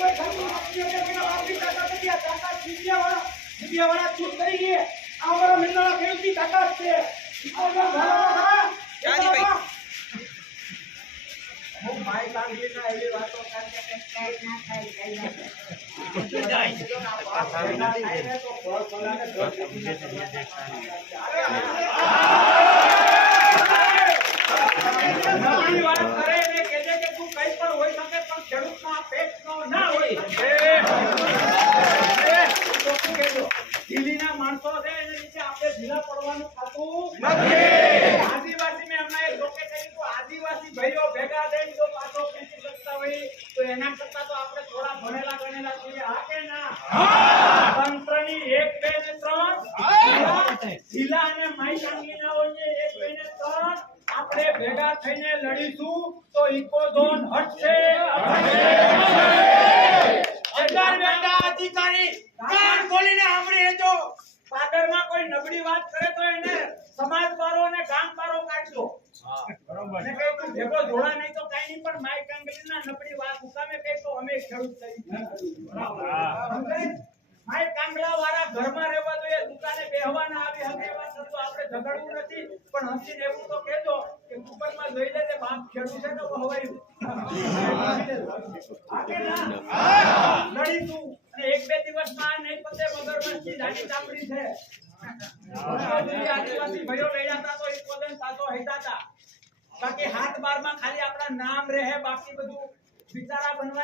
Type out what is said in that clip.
કોઈ ધર્મનું નથી એટલે વાપરી તાકાત નથી. આ તાકાત મીડિયાવાળા મીડિયાવાળા ચૂપ કરી ગયે. આ અમારા મિલનારા ખેડૂતની તાકાત છે. હું માય કાંગલીના એવી વાતો કરતા કે કાંઈ ના થાય કાંઈ ના થાય. અરે ખેડૂતનો પેટનો ના હોઈ શકે. એ, ચોખ્ખું કહેજો. દિલ્હીના માણસો છે એને નીચે આપણે ઢીલા પડવાનું થતું આદિવાસી મેં હમણાં એક લોકે કહ્યું હતું, આદિવાસી ભાઈઓ ભેગા થઈને જો પાછો ખેંચી શકતા હોય તો એના કરતા તો આપણે થોડા ભણેલા ગણેલા છીએ હા કે ના? તંત્રની એક બે ને ત્રણ. ઢીલા અને માઈકાંગીના હોય એક બે ને ત્રણ. આપણે ભેગા થઈને લડીશું તો ઇકોઝોન હટશે. પાદરમાં કોઈ નબળી વાત કરે તો એને સમાજ પારો અને ગામ પારો કાઢજો. અને કહે તું ભેગો જોડા નહીં તો કાંઈ નહીં પણ માઈ કાંગલીના નબળી વાત હુકામે કહે તો અમે ખેડૂત તરીકે. સમજાય? માઈ કાંગલા વાળા ઘરમાં રહેવા જોઈએ દુકાને બેહવાના આવી હકે વાત તો આપણે ઝઘડવું નથી પણ હસીને એવું તો કહેજો કે કુકરમાં જોઈ લે તે બાપ ખેડૂત છે તો હવાયું ના? લડ્યા તો એક સાચો બાકી હાથ બારમાં ખાલી આપણા નામ રહે, બાકી બધું બિચારા બનવા